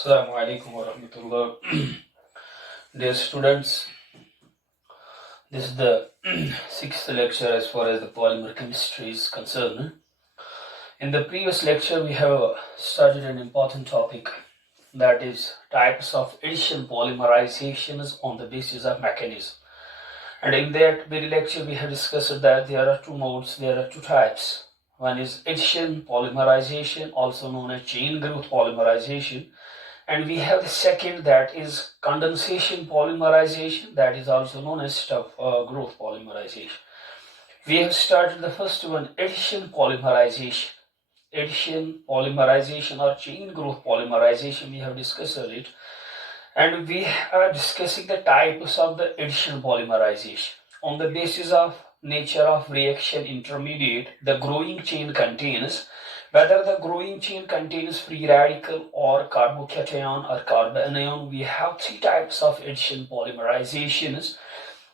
Assalamu alaikum wa rahmatullah. Dear students, this is the sixth lecture as far as the polymer chemistry is concerned. In the previous lecture, we have studied an important topic, that is types of addition polymerizations on the basis of mechanism. And in that very lecture, we have discussed that there are two modes, there are two types. One is addition polymerization, also known as chain growth polymerization. And we have the second, that is condensation polymerization, that is also known as stuff growth polymerization. We have started the first one, addition polymerization. Addition polymerization or chain growth polymerization, we have discussed it. And we are discussing the types of the addition polymerization. On the basis of nature of reaction intermediate, the growing chain contains, whether the growing chain contains free radical or carbocation or carbanion, we have three types of addition polymerizations.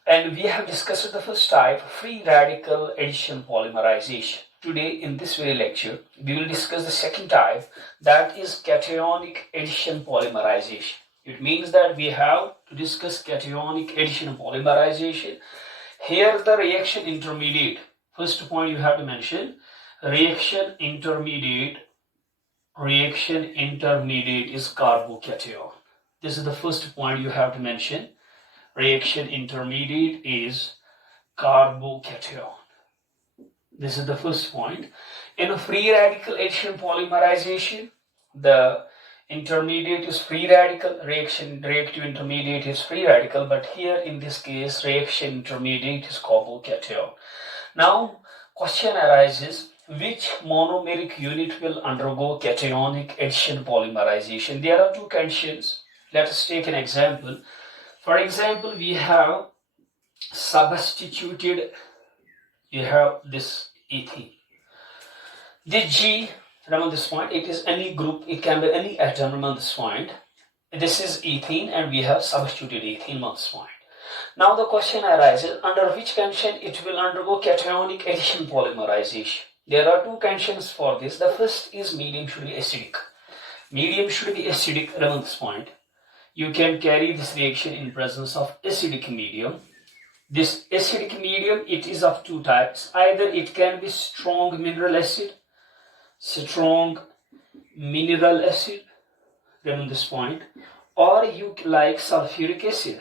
And we have discussed the first type, free radical addition polymerization. Today in this very lecture, we will discuss the second type, that is cationic addition polymerization. It means that we have to discuss cationic addition polymerization. Here the reaction intermediate, first point you have to mention, reaction intermediate is carbocation. This is the first point you have to mention. Reaction intermediate is carbocation. This is the first point. In a free radical addition polymerization, the intermediate is free radical, reactive intermediate is free radical, but here in this case reaction intermediate is carbocation. Now question arises, which monomeric unit will undergo cationic addition polymerization? There are two conditions. Let us take an example. For example, we have substituted, you have this ethene. This G, remember this point, it is any group, it can be any atom, remember this point. This is ethene and we have substituted ethene, remember this point. Now the question arises, under which condition it will undergo cationic addition polymerization? There are two conditions for this. The first is medium should be acidic. Medium should be acidic, remember this point. You can carry this reaction in presence of acidic medium. This acidic medium, it is of two types. Either it can be strong mineral acid, remember this point, or you like sulfuric acid.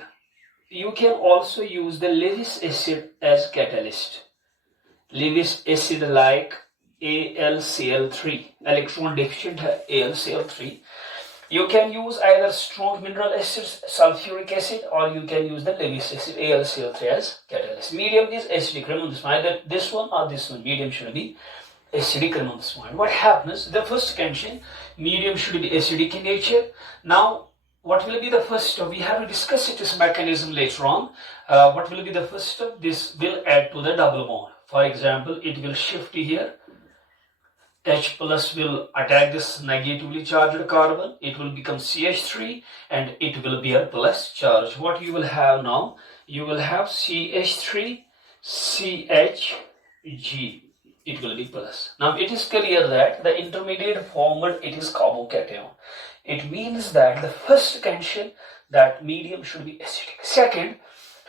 You can also use the Lewis acid as catalyst. Lewis acid like AlCl3, electron deficient AlCl3. You can use either strong mineral acids, sulfuric acid, or you can use the Lewis acid AlCl3 as catalyst. Medium is acidic, remember this one, either this one or this one. Medium should be acidic, remember this one. What happens? The first condition, medium should be acidic in nature. Now what will be the first step? We have to discuss its mechanism later on. What will be the first step? This will add to the double bond. For example, it will shift here. H plus will attack this negatively charged carbon. It will become CH3 and it will be a plus charge. What you will have now? You will have CH3, CHG. It will be plus. Now it is clear that the intermediate formed, it is carbocation. It means that the first condition, that medium should be acidic. Second,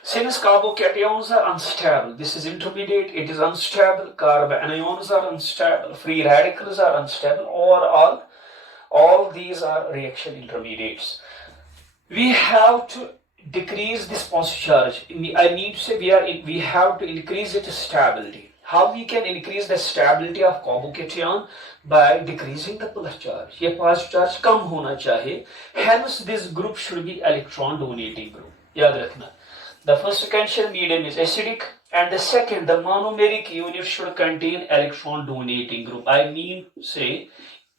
since carbocations are unstable, this is intermediate, it is unstable, carbanions are unstable, free radicals are unstable, or all these are reaction intermediates. We have to decrease this positive charge. I mean to say we have to increase its stability. How we can increase the stability of carbocation? By decreasing the plus charge. ये positive charge कम होना चाहिए. Hence this group should be electron donating group. याद रखना. The first condition, medium is acidic, and the second, the monomeric unit should contain electron donating group. I mean say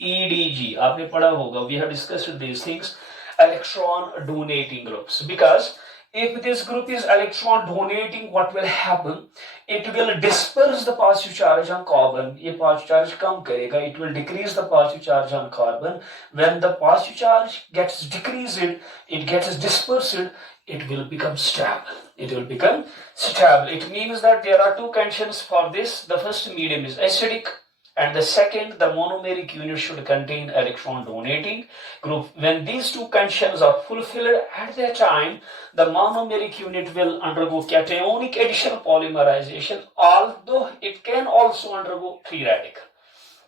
EDG. आपने पढ़ा होगा. We have discussed these things. Electron donating groups, because if this group is electron donating, what will happen? It will disperse the positive charge on carbon. ये positive charge कम करेगा. It will decrease the positive charge on carbon. When the positive charge gets decreased, it gets dispersed, it will become stable. It will become stable. It means that there are two conditions for this. The first, medium is acidic, And the second, the monomeric unit should contain electron donating group. When these two conditions are fulfilled, at that time, the monomeric unit will undergo cationic addition polymerization, although it can also undergo free radical.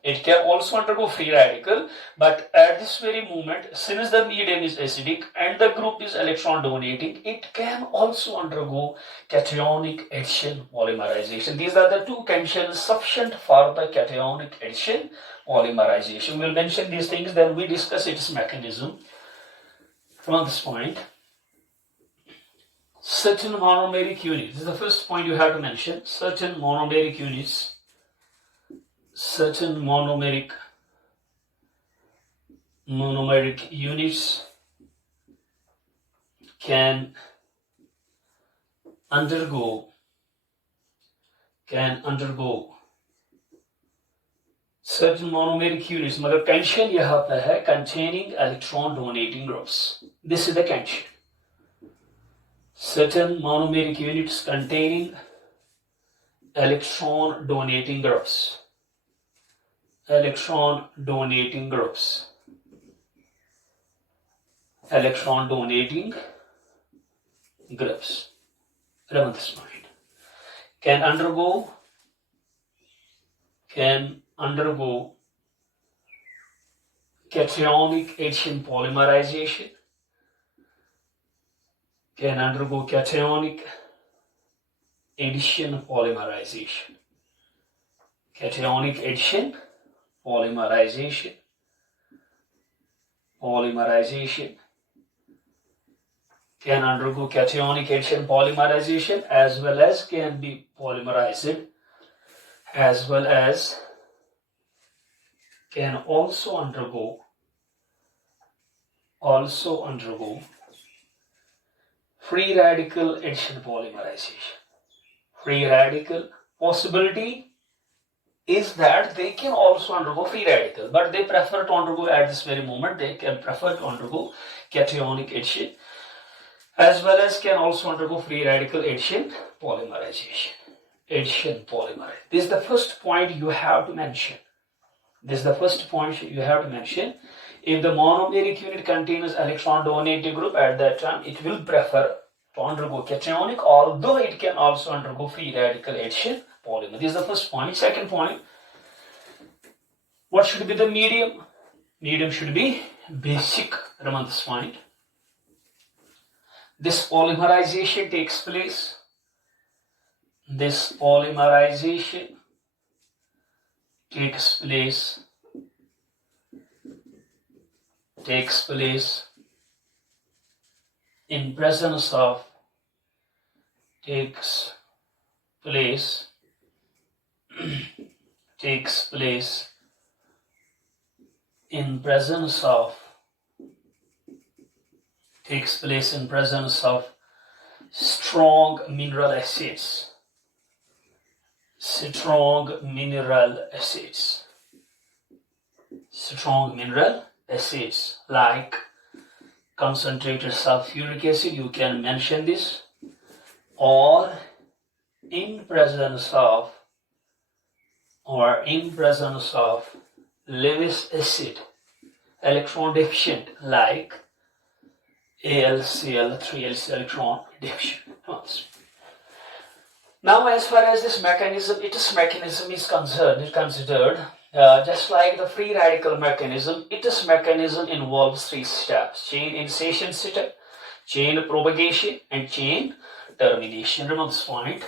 It can also undergo free radical, but at this very moment, since the medium is acidic and the group is electron donating, it can also undergo cationic addition polymerization. These are the two conditions sufficient for the cationic addition polymerization. We'll mention these things, then we discuss its mechanism. From this point, certain monomeric units. This is the first point you have to mention. Certain monomeric units. Certain monomeric units can undergo certain monomeric units. मतलब condition यहाँ पे है containing electron donating groups. This is the condition. Certain monomeric units containing electron donating groups. Electron donating groups. Electron donating groups. Remember this point. Can undergo cationic addition polymerization. Can undergo cationic addition polymerization. Cationic addition polymerization. Can undergo cationic addition polymerization as well as can be polymerized, as well as can also undergo free radical addition polymerization. Free radical possibility is that they can also undergo free radical, but they prefer to undergo at this very moment, they can prefer to undergo cationic addition as well as can also undergo free radical addition polymerization. This is the first point you have to mention. If the monomeric unit contains electron donating group, at that time it will prefer to undergo cationic, although it can also undergo free radical addition polymer. This is the first point. Second point, what should be the medium? Medium should be basic. Remember this point. This polymerization takes place. In presence of strong mineral acids. Strong mineral acids like concentrated sulfuric acid, you can mention this, or in presence of Lewis acid, electron deficient, like AlCl, 3Lc electron deficient. Now, as far as this mechanism, its mechanism is considered just like the free radical mechanism. Its mechanism involves three steps: chain initiation step, chain propagation, and chain termination. Remember this point.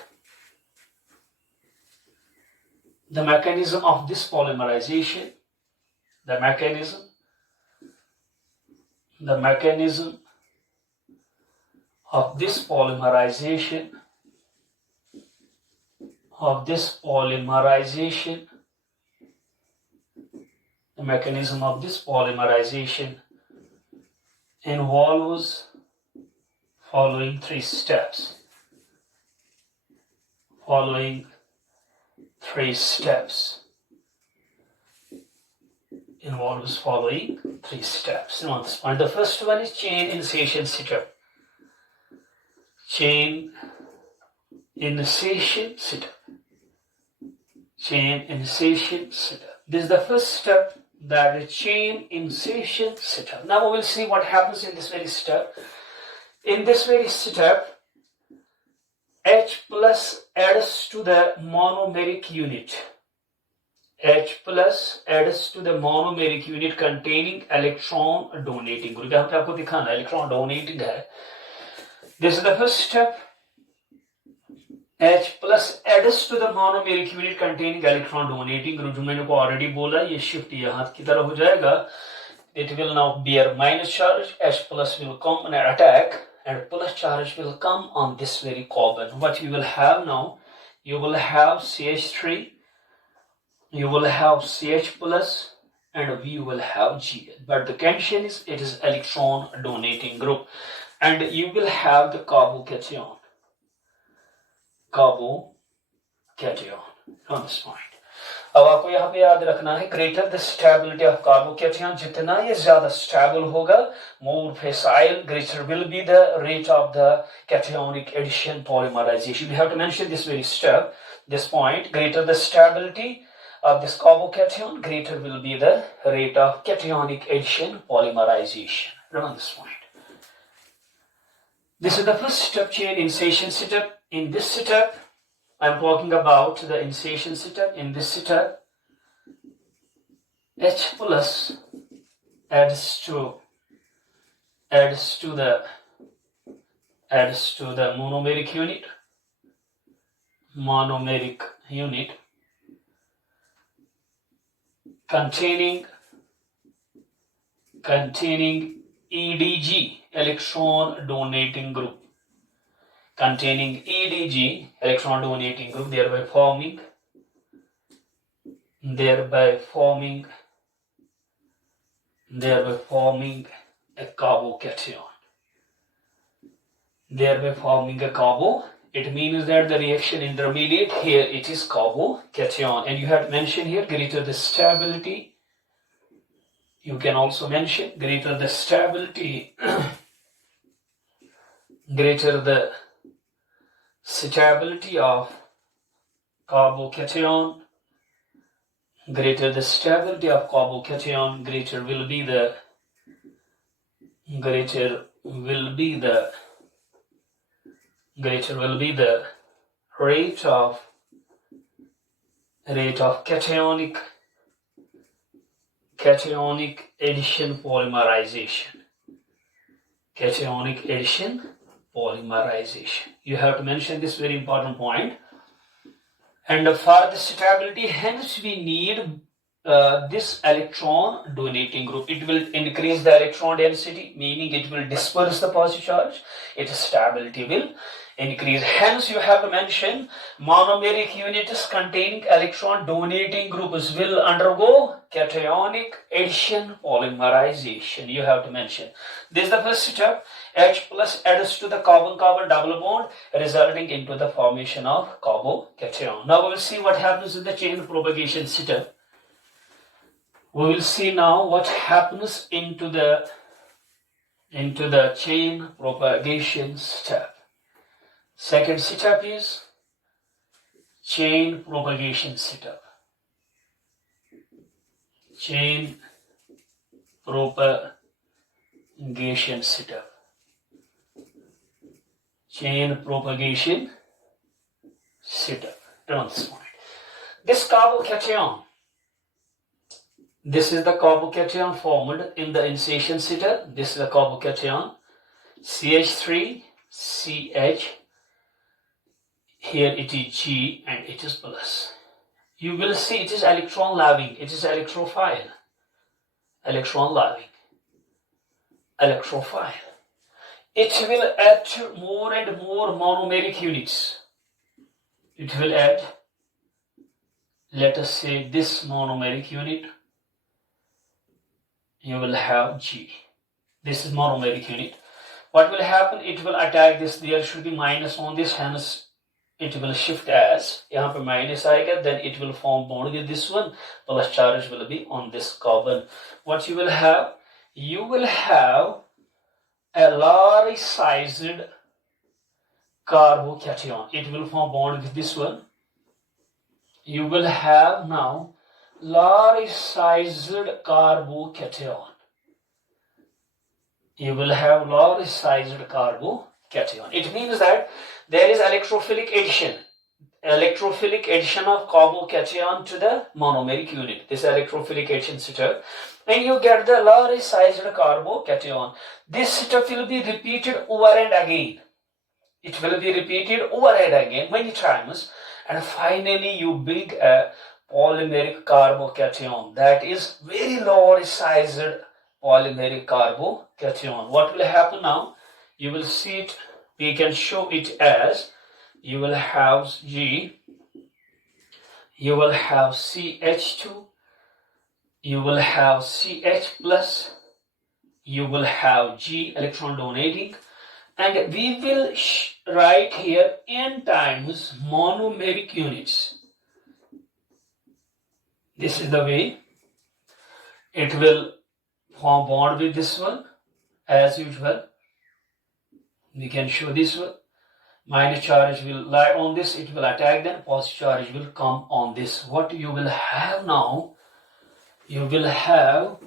The mechanism of this polymerization, the mechanism of this polymerization involves following three steps. Involves following three steps. Now, this point, the first one is chain initiation step. Chain initiation step. This is the first step, that is chain initiation setup. Now we will see what happens in this very step. In this very step, H plus adds to the monomeric unit. H plus adds to the monomeric unit containing electron donating group. यहाँ पे आपको दिखाना electron donating है. This is the first step. H plus adds to the monomeric unit containing electron donating group. जो मैंने को already बोला, ये shift यहाँ की तरह हो जाएगा. It will now bear minus charge. H plus will come and attack, and plus charge will come on this very carbon. What you will have now, you will have CH3. You will have CH plus, and we will have G. But the condition is it is electron donating group, and you will have the carbocation. Carbocation on this point. अब आपको यहाँ पे याद रखना है, greater the stability of carbocation, जितना ये ज़्यादा stable होगा, more facile, greater will be the rate of the cationic addition polymerization. We have to mention this very step, this point. Greater the stability of this carbocation, greater will be the rate of cationic addition polymerization. Remember this point. This is the first step, chain initiation setup. In this setup, I'm talking about the initiation setup. In this setup, H plus adds to the monomeric unit containing EDG, electron donating group, containing EDG, electron donating group, thereby forming a carbocation. It means that the reaction intermediate here, it is carbocation, and you have mentioned here greater the stability. You can also mention greater the stability, greater the stability of carbocation, greater the stability of carbocation, greater will be the rate of cationic addition polymerization. Cationic addition polymerization. You have to mention this very important point. And for the stability, hence we need this electron donating group. It will increase the electron density, meaning it will disperse the positive charge. Its stability will increase. Hence you have to mention monomeric units containing electron donating groups will undergo cationic addition polymerization. You have to mention. This is the first step. H plus adds to the carbon-carbon double bond, resulting into the formation of carbocation. Now we will see what happens in the chain propagation setup. We will see now what happens into the chain propagation step. Second step is chain propagation setup. Chain propagation setup. Chain propagation setup. Turn this point. This carbocation. This is the carbocation formed in the initiation setup. This is the carbocation CH3, CH. Here it is G and it is plus. You will see it is electron leaving. It is electrophile. Electron leaving. Electrophile. It will add more and more monomeric units. It will add, let us say, this monomeric unit. You will have G. This is monomeric unit. What will happen? It will attack this. There should be minus on this, hence it will shift as. यहाँ पे minus आएगा, then it will form bond with this one. Plus charge will be on this carbon. What you will have? You will have a large sized carbocation. It will form bond with this one. You will have now large-sized carbocation. You will have large-sized carbocation. It means that there is electrophilic addition of carbocation to the monomeric unit. This electrophilic addition setup, and you get the large-sized carbocation. This setup will be repeated over and again. It will be repeated over and again many times, and finally you build a polymeric carbocation, that is very large-sized polymeric carbocation. What will happen now? You will see it, we can show it as, you will have G, you will have CH2, you will have CH plus, you will have G electron donating, and we will write here n times monomeric units. This is the way it will form bond with this one. As usual, we can show this one. Minus charge will lie on this, it will attack, then positive charge will come on this. What you will have now, you will have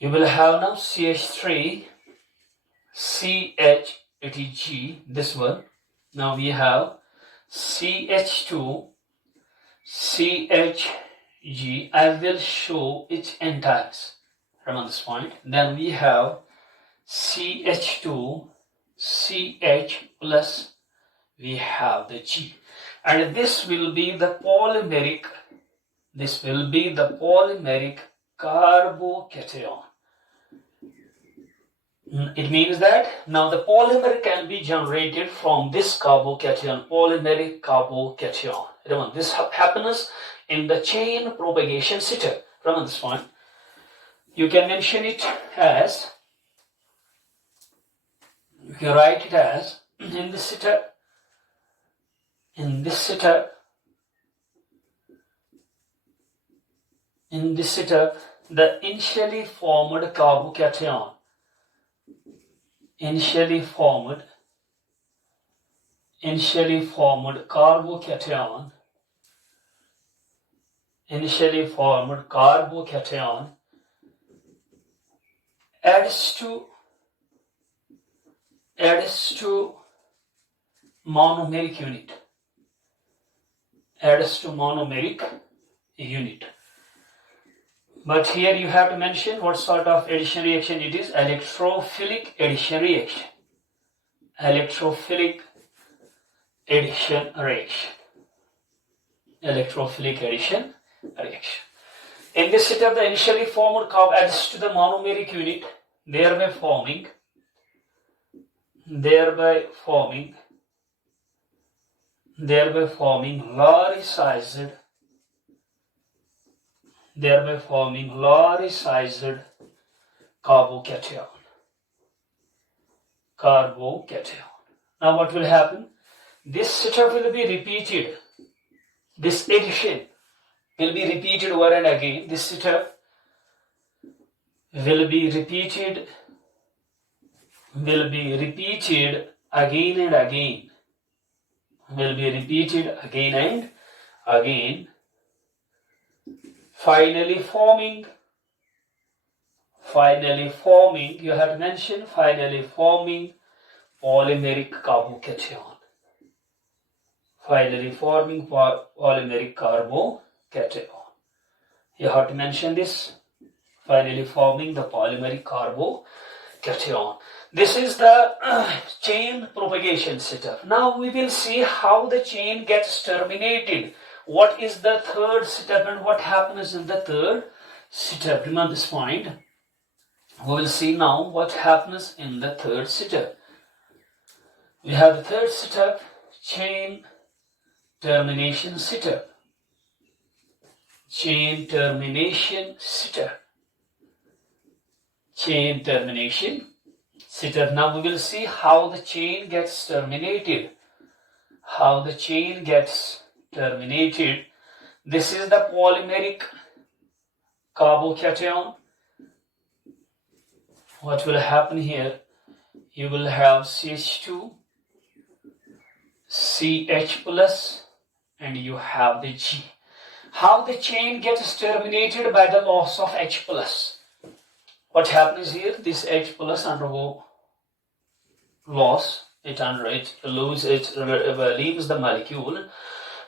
now CH3, CH, it is G, this one. Now we have CH2, CHG. I will show it n times from this point. Then we have CH2, CH plus, we have the G, and this will be the polymeric, carbocation. It means that now the polymer can be generated from this carbocation, polymeric carbocation. Remember, this happens in the chain propagation setup. Remember this point. You can mention it as, you can write it as, in this setup, the initially formed carbocation, adds to monomeric unit. But here you have to mention what sort of addition reaction it is. Electrophilic addition reaction. In this setup, the initially formed carb adds to the monomeric unit, thereby forming large-sized carbocation. Now what will happen? This setup will be repeated. This addition will be repeated over and again. This setup will be repeated again and again. Finally forming, you have to mention, finally forming polymeric carbocation. You have to mention this, finally forming the polymeric carbocation. This is the chain propagation setup. Now we will see how the chain gets terminated. What is the third step and what happens in the third step? Remember this point. We will see now what happens in the third step. We have the third step, chain termination setup. Chain termination setup. Now we will see how the chain gets terminated. This is the polymeric carbocation. What will happen here? You will have CH2, CH plus, and you have the G. how the chain gets terminated by the loss of H plus. What happens here? This H plus undergo loss. It leaves the molecule.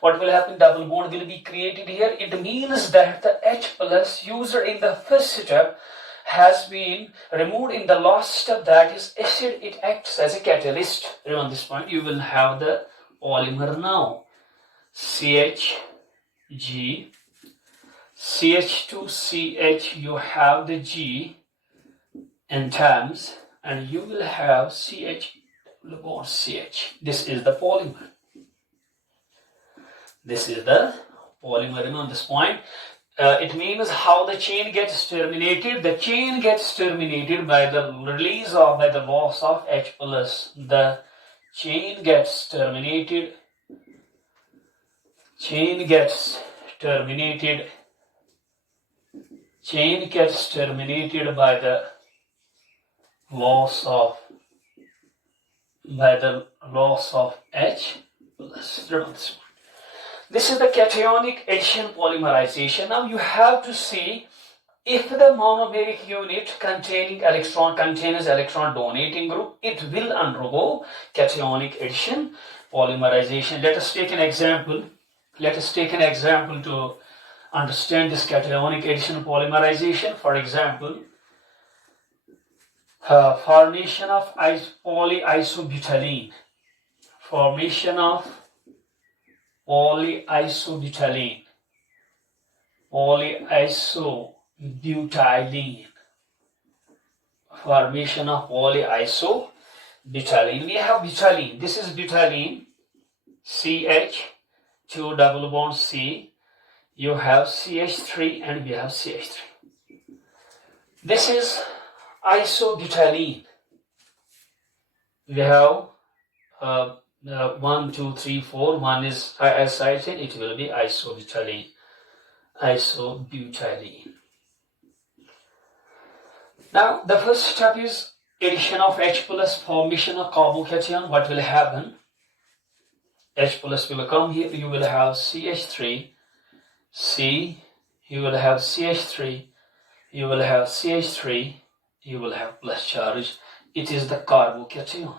What will happen? Double bond will be created here. It means that the H plus used in the first step has been removed in the last step, that is acid. It acts as a catalyst. Remember this point. You will have the polymer now. CHG, CH2CH, you have the G in terms, and you will have CH bond CH. This is the polymer. This is the polymer. Remember this point. It means how the chain gets terminated. The chain gets terminated by the loss of H plus. The chain gets terminated. Chain gets terminated by the loss of H plus. This is the cationic addition polymerization. Now you have to see if the monomeric unit containing electron contains electron donating group, it will undergo cationic addition polymerization. Let us take an example. To understand this cationic addition polymerization. For example, formation of polyisobutylene. Formation of polyisobutylene. Formation of polyisobutylene. We have butylene. This is butylene. CH, 2 double bond C. You have CH3 and we have CH3. This is isobutylene. We have 1, 2, 3, 4. One is isobutylene. It will be isobutylene. Now the first step is addition of H plus, formation of carbocation. What will happen? H plus will come here. You will have CH3, C. You will have CH3. You will have CH3. You will have plus charge. It is the carbocation.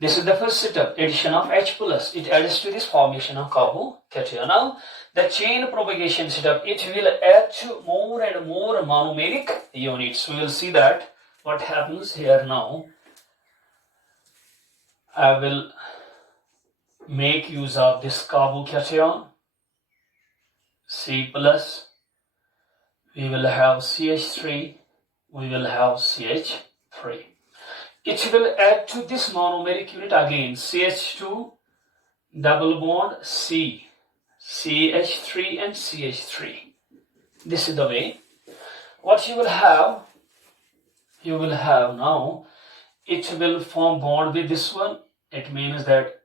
This is the first step, addition of H plus. It adds to this formation of carbocation. Now, the chain propagation step, it will add to more and more monomeric units. We will see that what happens here now. I will make use of this carbocation, C plus. We will have CH3. We will have CH3. It will add to this monomeric unit again, CH2 double bond C, CH3 and CH3. This is the way. What you will have now, it will form bond with this one. It means that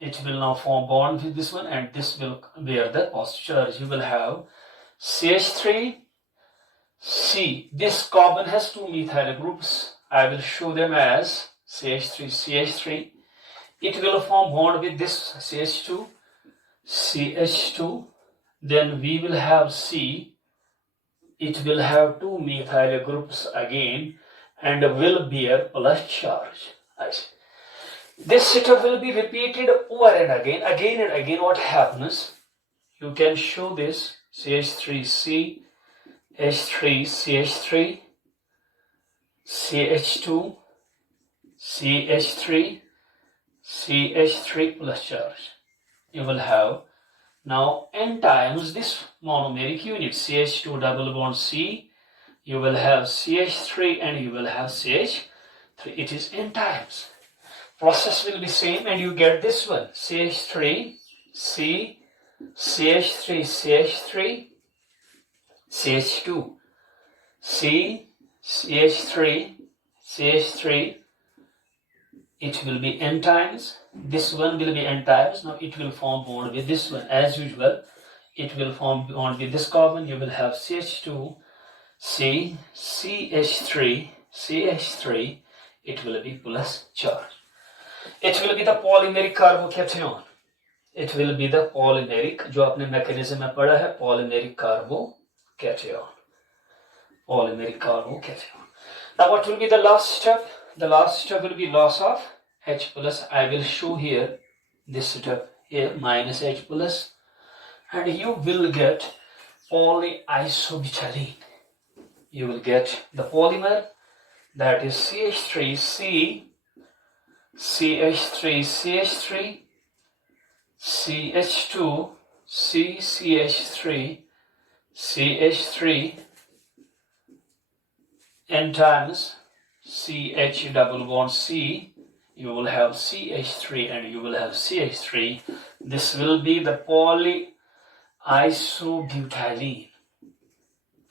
it will now form bond with this one, and this will bear the positive charge. You will have CH3, C. This carbon has 2 methyl groups. I will show them as CH3, CH3. It will form bond with this CH2, CH2. Then we will have C. It will have 2 methyl groups again and will bear plus charge. This setup will be repeated over and again. What happens? You can show this CH3C, H3, CH3, CH2, CH3, CH3 plus charge. You will have now n times this monomeric unit, CH2 double bond C. You will have CH3 and you will have CH3. It is n times. Process will be same and you get this one, CH3, C, CH3, CH3, CH2, C, CH3, CH3, it will be n times. This one will be n times. Now it will form bond with this one. As usual, it will form bond with this carbon. You will have CH2, C, CH3, CH3. It will be plus charge. It will be the polymeric carbocation. it will be the polymeric, जो आपने mechanism में पढ़ा है, polymeric carbocation. Polymeric carbocation. Now what will be the last step? The last step will be loss of H plus. I will show here this step here, minus H plus, and you will get polyisobutylene. You will get the polymer, that is CH3C, CH3, CH3, CH2, CCH3, CH3, N times CH double bond C, you will have CH3 and you will have CH3. This will be the polyisobutylene.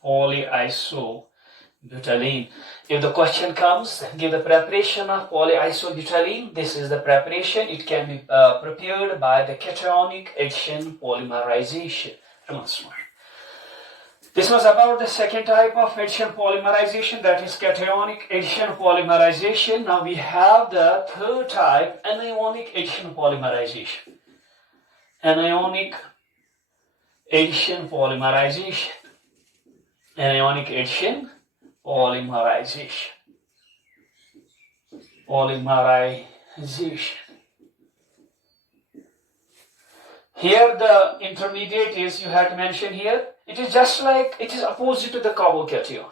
Polyisobutylene. If the question comes, give the preparation of polyisobutylene. This is the preparation. It can be prepared by the cationic addition polymerization. This was about the second type of addition polymerization, that is cationic addition polymerization. Now we have the third type, anionic addition polymerization. Anionic addition polymerization. Anionic addition polymerization. Polymerization. Here the intermediate is, you have to mention here, it is just like, it is opposite to the carbocation.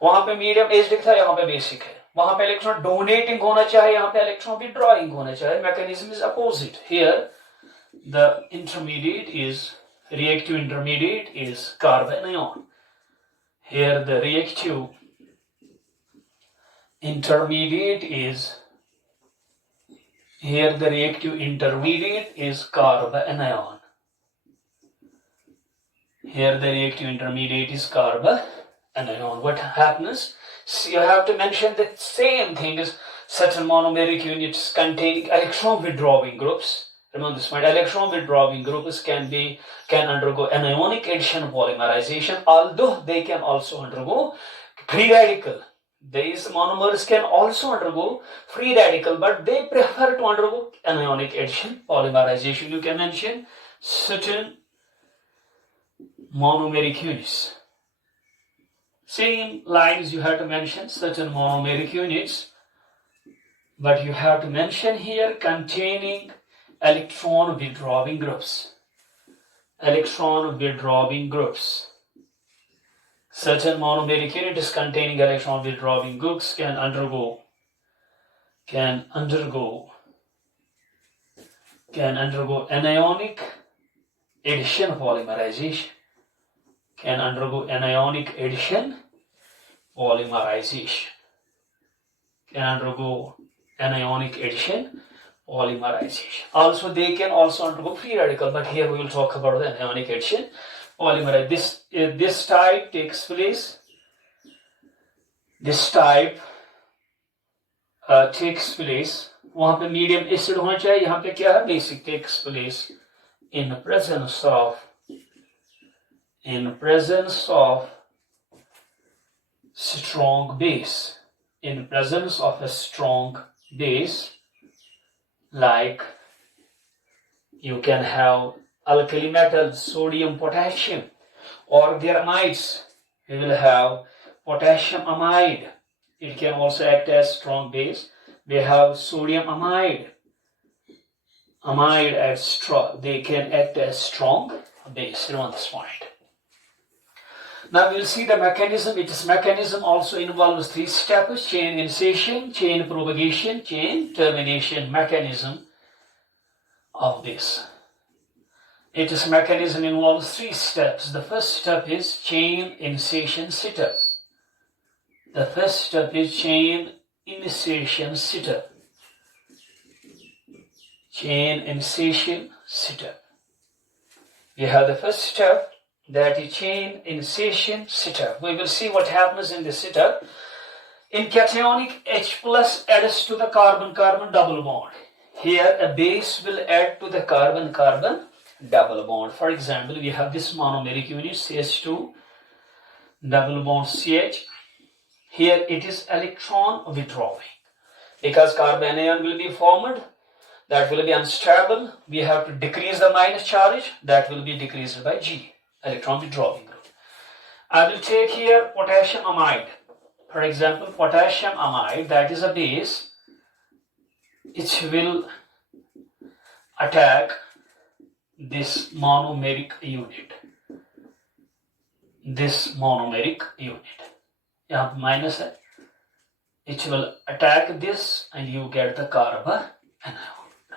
वहाँ पे medium H लिखा है, यहाँ पे basic है. वहाँ पे electron donating होना चाहिए, यहाँ पे electron withdrawing होना चाहिए. Mechanism is opposite. Here the intermediate is, reactive intermediate is carbon ion. Here the reactive intermediate is, here the reactive intermediate is carbon ion. Here the reactive intermediate is carbon ion. What happens? So you have to mention the same thing as certain monomeric units containing electron withdrawing groups. Remember this point, electron withdrawing groups can undergo anionic addition polymerization, although they can also undergo free radical. These monomers can also undergo free radical, but they prefer to undergo anionic addition polymerization. You can mention certain monomeric units. Same lines you have to mention certain monomeric units, but you have to mention here containing electron withdrawing groups. Electron withdrawing groups. Certain monomeric units containing electron withdrawing groups can undergo anionic addition polymerization. Can undergo anionic addition polymerization. Can undergo anionic addition polymerization. Also, they can also undergo free radical, but here we will talk about the anionic addition polymerization. This type takes place. This type takes place. वहाँ पे medium acid होना चाहिए. यहाँ पे क्या है? Basic takes place in the presence of strong base. In presence of a strong base, like you can have alkali metals, sodium, potassium, or their amides. You will have potassium amide. It can also act as strong base. They have sodium amide. They can act as strong base. On this point. Now we will see the mechanism. Its mechanism also involves three steps: chain initiation, chain propagation, chain termination mechanism of this. Its mechanism involves three steps. The first step is chain initiation setup. The first step is chain initiation setup. Chain initiation setup. We have the first step, that is chain initiation setup. We will see what happens in this setup. In cationic, H plus adds to the carbon-carbon double bond. Here a base will add to the carbon-carbon double bond. For example, we have this monomeric unit CH2 double bond CH. Here it is electron withdrawing. Because carbanion will be formed, that will be unstable. We have to decrease the minus charge, that will be decreased by G, electron withdrawing group. I will take here potassium amide. For example, potassium amide, that is a base, it will attack this monomeric unit. This monomeric unit. यहाँ पे minus है. It will attack this and you get the carbon anion.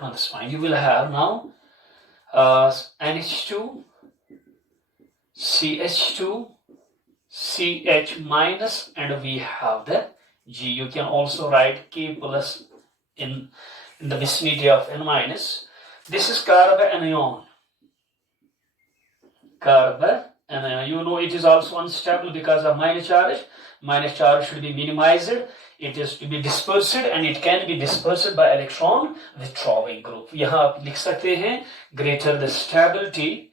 On this point, you will have now NH2, CH2, CH minus, and we have the G. You can also write K plus in the vicinity of N minus. This is carbon anion. Carbon anion. You know it is also unstable because of minus charge. Minus charge should be minimized. It is to be dispersed and it can be dispersed by electron withdrawing group. यहाँ आप लिख सकते हैं greater the stability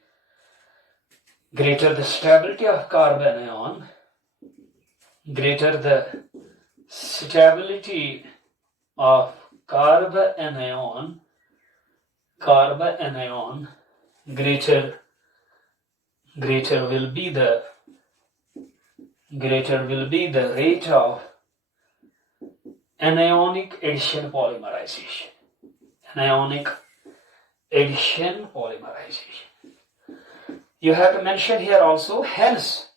of carbon anion, greater the stability of carbon anion, greater will be the rate of anionic addition polymerization. Anionic addition polymerization. You have to mention here also hence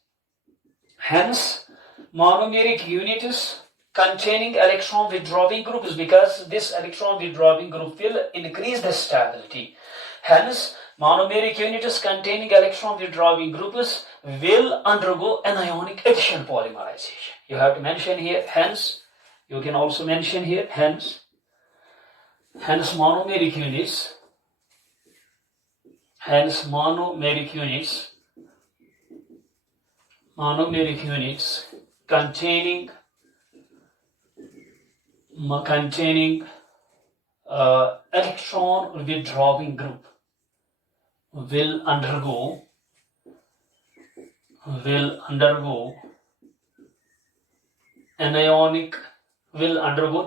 monomeric units containing electron withdrawing groups, because this electron withdrawing group will increase the stability. Hence monomeric units containing electron withdrawing groups will undergo anionic addition polymerization. You have to mention here hence. You can also mention here hence monomeric units containing electron withdrawing group will undergo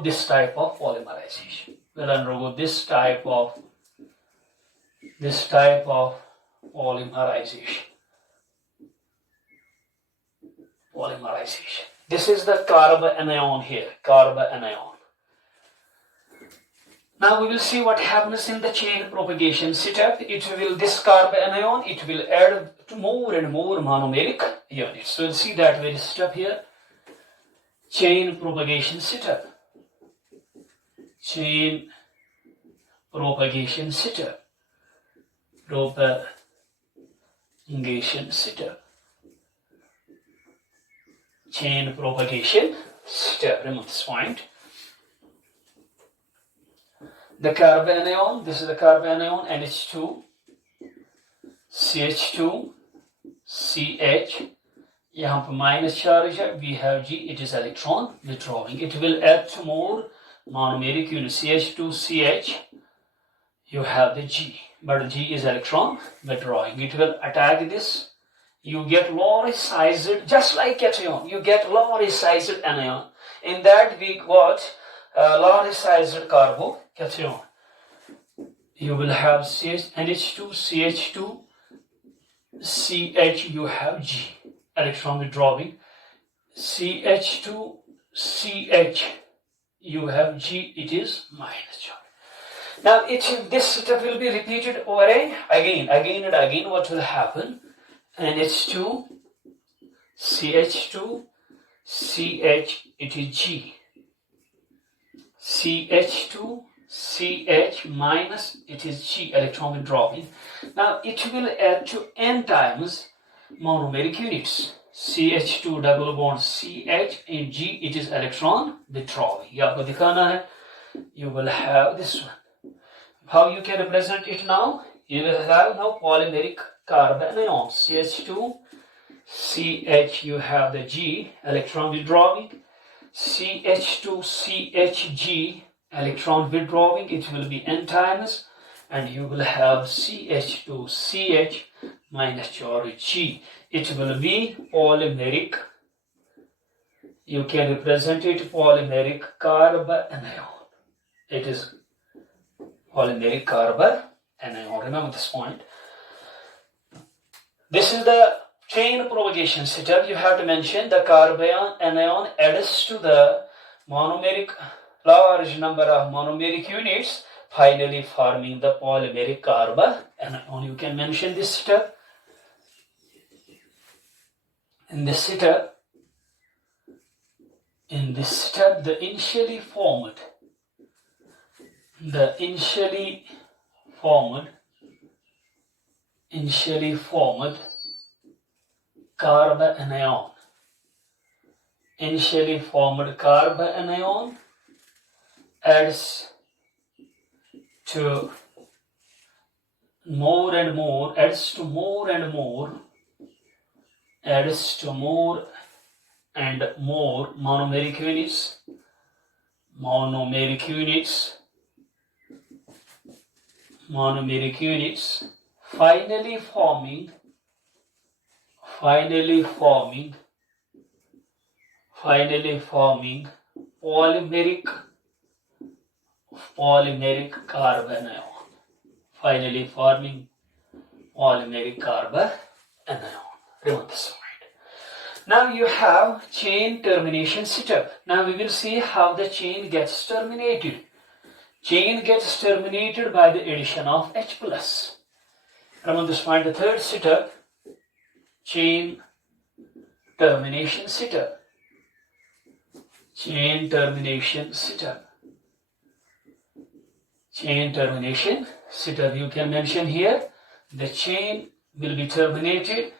this type of polymerization. Polymerization. This is the carbon anion here, carbon anion. Now we will see what happens in the chain propagation setup. This carbon anion, it will add to more and more monomeric units. So we'll see that very step here. Chain propagation setup. Chain propagation setup. Chain propagation step. Remove this point. The carbon anion, this is the carbon anion, NH2, CH2, CH. यहाँ पे minus charge है, we have G, it is electron withdrawing. It will add to more monomeric units, CH2, CH, you have the G, but G is electron withdrawing. It will attack this. You get low-sized, just like cation, you get low-sized anion. In that we got low-sized carbocation. You will have NH2, CH2, CH, you have G, electron withdrawing. CH2, CH, you have G, it is minus charge. Now this step will be repeated over again and again. What will happen? NH2, CH2, CH, it is G. CH2, CH minus, it is G, electron withdrawing. Now it will add to N times monomeric units. CH2 double bond CH and G, it is electron withdrawing. ये आपको दिखाना है. You will have this one. How you can represent it now? You will have now polymeric carbon anion. CH2, CH, you have the G, electron withdrawing. CH2, CHG, electron withdrawing, it will be N times, and you will have CH2, CH minus charge G. It will be polymeric. You can represent it polymeric carbon anion. It is polymeric carbon anion. Remember this point. This is the chain propagation setup. You have to mention the carbon anion adds to the monomeric, large number of monomeric units, finally forming the polymeric carbon anion. You can mention this step. In this step, the initially formed carbon anion adds to more and more monomeric units, finally forming polymeric carbon anion. Finally forming polymeric carbon anion. Remember this point. Now you have chain termination setup. Now we will see how the chain gets terminated. Chain gets terminated by the addition of H plus. Remember this point. The third setup, chain termination setup. Chain termination setup. You can mention here the chain will be terminated.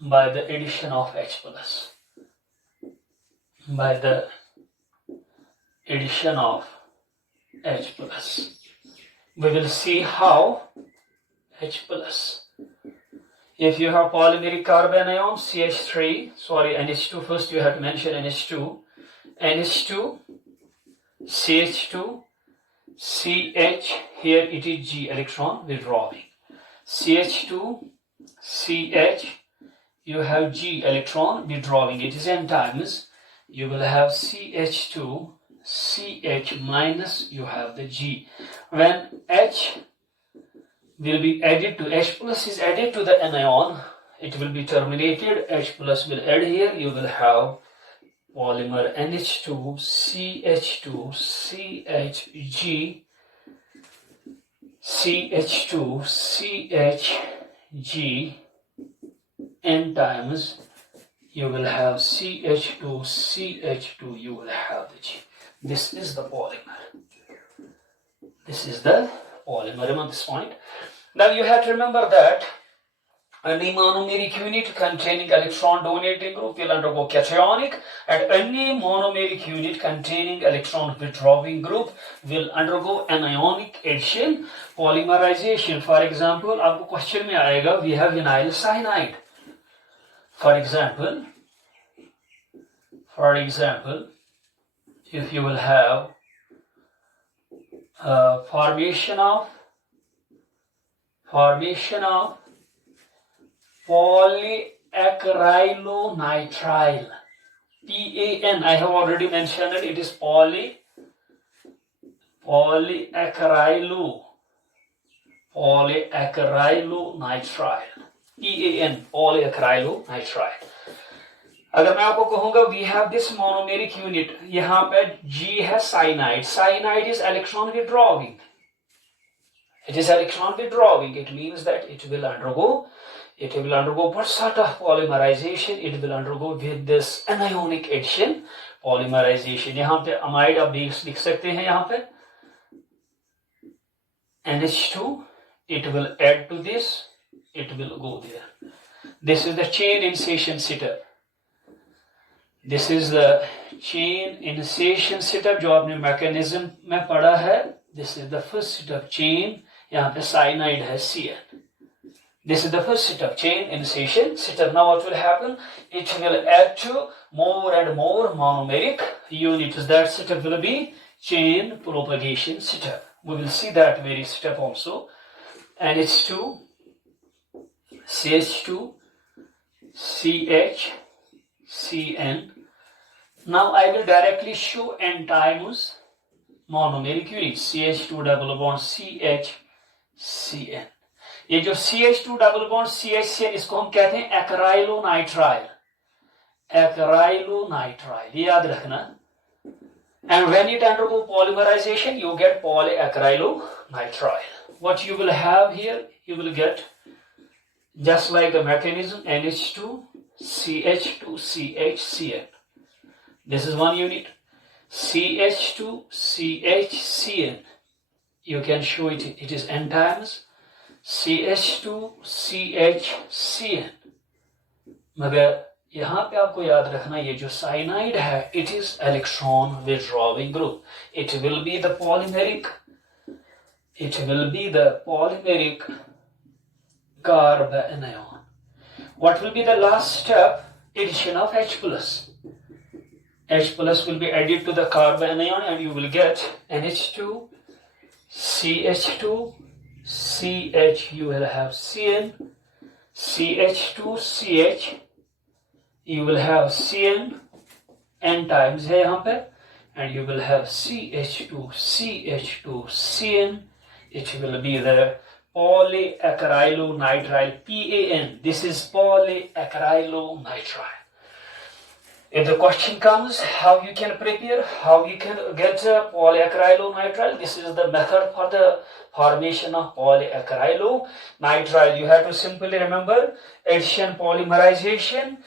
By the addition of H plus. We will see how H plus. If you have polymeric carbon ion, NH2, first you have to mention NH2, CH2, CH, here it is G electron withdrawing. CH2, CH, you have G electron withdrawing. It is N times. You will have CH2, CH minus, you have the G. When H will be added to, H plus is added to the anion, it will be terminated. H plus will add here. You will have polymer NH2, CH2, CHG, CH2, CHG, N times. You will have CH2, CH2, you will have the G. This is the polymer. Remember this point. Now you have to remember that any monomeric unit containing electron donating group will undergo cationic, and any monomeric unit containing electron withdrawing group will undergo anionic addition, polymerization. For example, आपको question में आएगा, we have vinyl cyanide. For example, if you will have formation of polyacrylonitrile, PAN, I have already mentioned it, it is polyacrylonitrile, PAN, polyacrylonitrile. अगर मैं आपको कहूंगा we have this monomeric unit, यहाँ पे G है cyanide is electron withdrawing. It is electron withdrawing. It means that it will undergo what sort of polymerization? It will undergo with this anionic addition, polymerization. यहाँ पे amide आप लिख सकते हैं यहाँ पे NH2, it will add to this, it will go there. This is the chain initiation setup. This is the chain initiation setup जो आपने mechanism में पढ़ा है. This is the first setup, chain. यहाँ पे cyanide है CN. This is the first setup, chain initiation setup. Now what will happen? It will add to more and more monomeric units. That setup will be chain propagation setup. We will see that very step also. NH2, CH2, CHCN. Now I will directly show N times monomeric unit CH2 double bond CHCN. ये जो CH2 double bond CHCN इसको हम कहते हैं acrylonitrile, acrylonitrile, ये याद रखना. And when it undergo polymerization, you get polyacrylonitrile. What you will have here, you will get just like the mechanism NH2 CH2 CHCN. This is one unit. CH2 CHCN. You can show it. It is N times CH2 CHCN. मगर यहाँ पे आपको याद रखना ये जो cyanide है, it is electron withdrawing group. It will be the polymeric carbanion. What will be the last step? Addition of H plus. H plus will be added to the carbanion and you will get NH2 CH2 CH. You will have CN CH2 CH. You will have CN N times है यहाँ पे, and you will have CH2 CH2 CN. It will be the polyacrylonitrile PAN. This is polyacrylonitrile. If the question comes how you can prepare, how you can get polyacrylonitrile, this is the method for the formation of polyacrylonitrile. You have to simply remember addition polymerization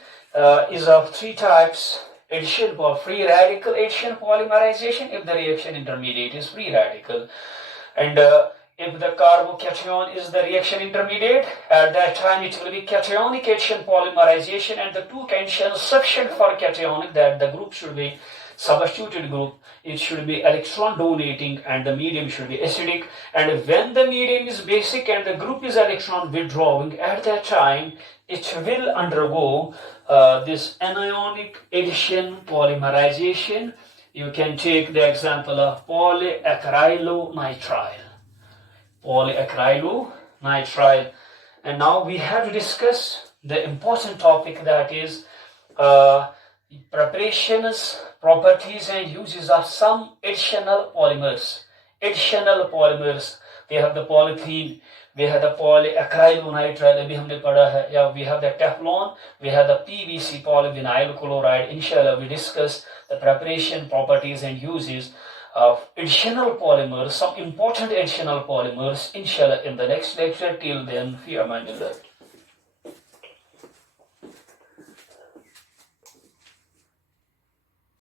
is of three types. Addition for free radical addition polymerization if the reaction intermediate is free radical, and if the carbocation is the reaction intermediate, at that time it will be cationic addition polymerization, and the two conditions sufficient for cationic, that the group should be substituted group, it should be electron donating, and the medium should be acidic. And when the medium is basic and the group is electron withdrawing, at that time it will undergo this anionic addition polymerization. You can take the example of polyacrylonitrile. And now we have to discuss the important topic, that is preparations, properties and uses of some additional polymers. We have the polythene, we have the polyacrylonitrile, अभी हमने पढ़ा है, या we have the Teflon, we have the PVC polyvinyl chloride. Inshallah we discuss the preparation, properties and uses of additional polymers, some important additional polymers, inshallah in the next lecture. Till then, fi amanillah.